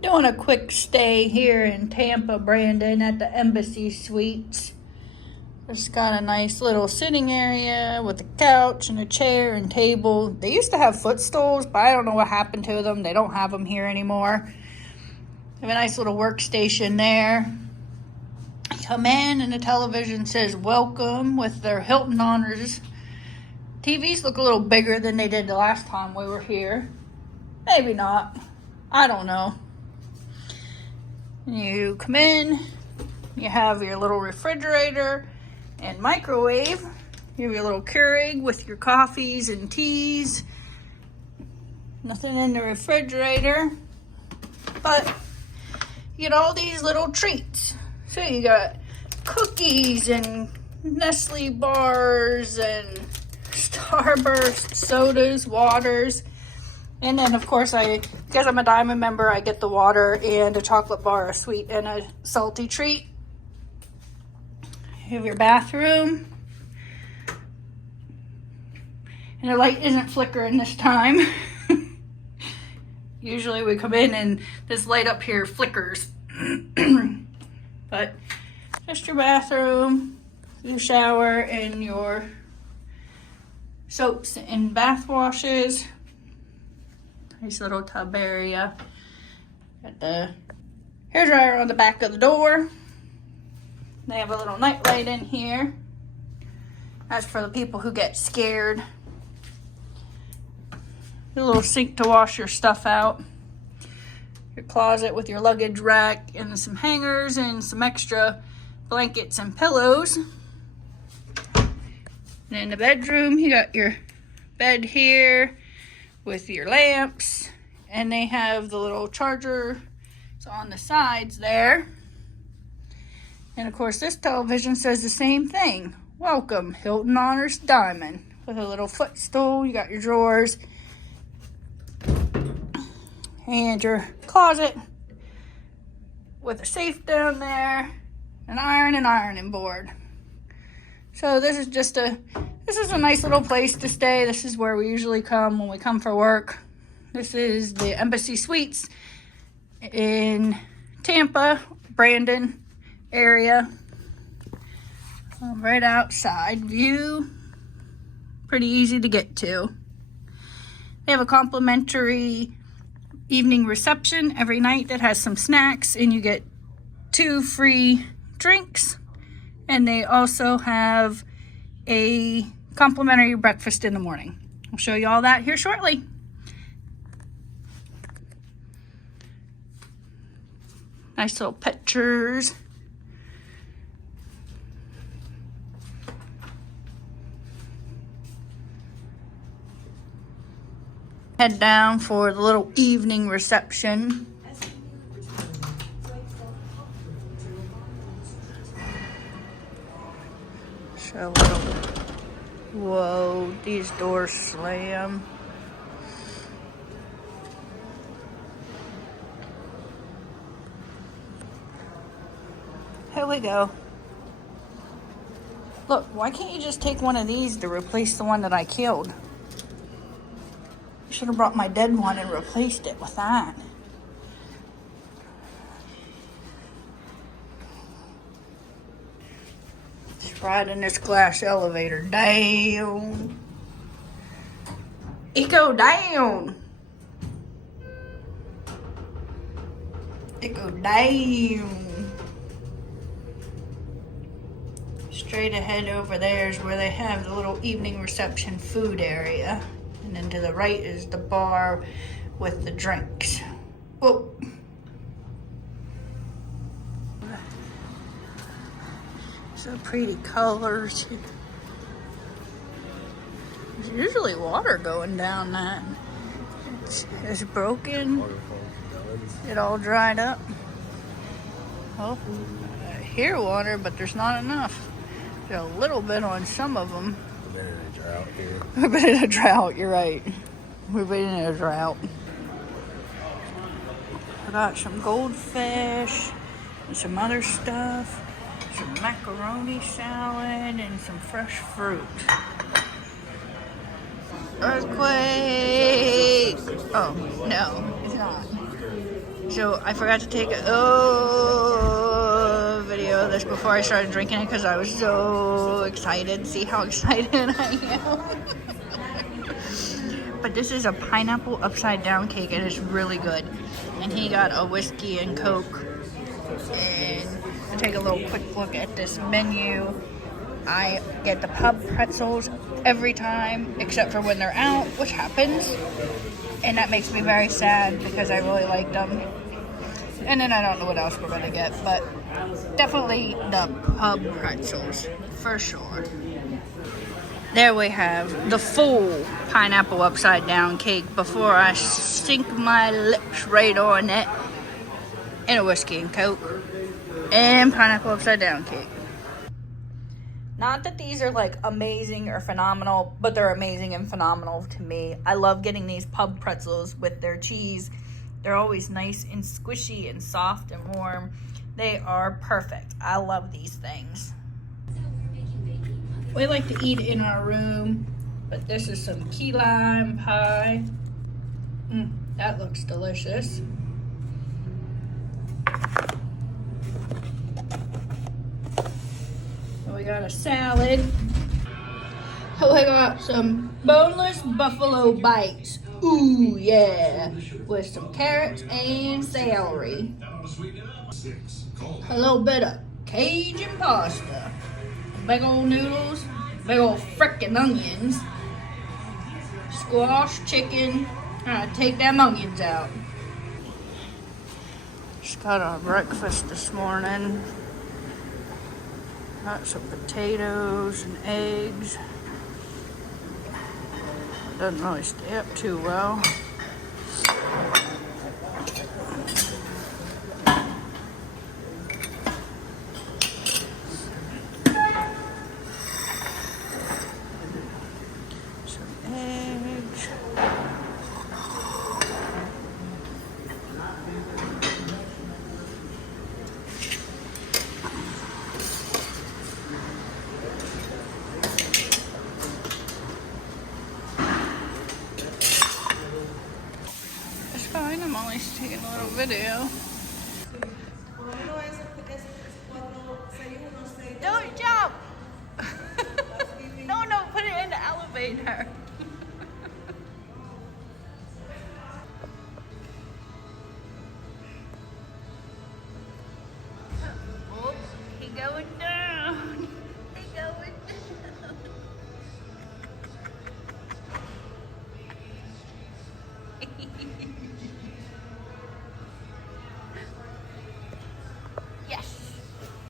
Doing a quick stay here in Tampa Brandon at the Embassy Suites. It's got a nice little sitting area with a couch and a chair and table. They used to have footstools, but I don't know what happened to them. They don't have them here anymore. They have a nice little workstation there. You come in and the television says welcome with their Hilton Honors. TVs look a little bigger than they did the last time we were here. Maybe not. I don't know. You come in, you have your little refrigerator and microwave. You have your little Keurig with your coffees and teas. Nothing in the refrigerator, but you get all these little treats. So you got cookies and Nestle bars and Starburst sodas, waters. And then, of course, because I'm a Diamond member, I get the water and a chocolate bar, a sweet and a salty treat. You have your bathroom. And the light isn't flickering this time. Usually we come in and this light up here flickers. But just your bathroom, your shower, and your soaps and bath washes. Nice little tub area. Got the hairdryer on the back of the door. They have a little night light in here. That's for the people who get scared. A little sink to wash your stuff out. Your closet with your luggage rack and some hangers and some extra blankets and pillows. And in the bedroom, you got your bed here with your lamps, and they have the little charger on the sides there. And of course this television says the same thing. Welcome, Hilton Honors Diamond. With a little footstool, you got your drawers and your closet with a safe down there, an ironing board. So this is a nice little place to stay. This is where we usually come when we come for work. This is the Embassy Suites in Tampa, Brandon area. Right outside view. Pretty easy to get to. They have a complimentary evening reception every night that has some snacks, and you get 2 free drinks. And they also have a complimentary breakfast in the morning. I'll show you all that here shortly. Nice little pictures. Head down for the little evening reception. Show a little. Whoa, these doors slam. Here we go. Look, why can't you just take one of these to replace the one that I killed? I should have brought my dead one and replaced it with that. Just ride in this glass elevator. Down. It go down. It go down. Straight ahead over there is where they have the little evening reception food area. And then to the right is the bar with the drinks. Oh. So pretty colors. There's usually water going down that. It's broken. It all dried up. Oh, I hear water, but there's not enough. There's a little bit on some of them. We've been in a drought here. We've been in a drought, you're right. We've been in a drought. I got some goldfish and some other stuff. Some macaroni salad and some fresh fruit. Earthquake! Oh, no, it's not. So I forgot to take a video of this before I started drinking it because I was so excited. See how excited I am. But this is a pineapple upside down cake and it's really good. And he got a whiskey and Coke. And to take a little quick look at this menu, I get the pub pretzels every time except for when they're out, which happens. And that makes me very sad because I really like them. And then I don't know what else we're gonna get, but definitely the pub pretzels for sure. There we have the full pineapple upside down cake before I sink my lips right on it in a whiskey and Coke and pineapple upside down cake. Not that these are like amazing or phenomenal, but they're amazing and phenomenal to me. I love getting these pub pretzels with their cheese. They're always nice and squishy and soft and warm. They are perfect. I love these things. We like to eat in our room, but this is some key lime pie. That looks delicious. We got a salad. We got some boneless buffalo bites. Ooh, yeah. With some carrots and celery. A little bit of Cajun pasta. Big old noodles. Big old frickin' onions. Squash chicken. Take them onions out. Just got our breakfast this morning. Got some potatoes and eggs. Doesn't really stay up too well. Some eggs. I'm only taking a little video. Don't jump! No, put it in the elevator.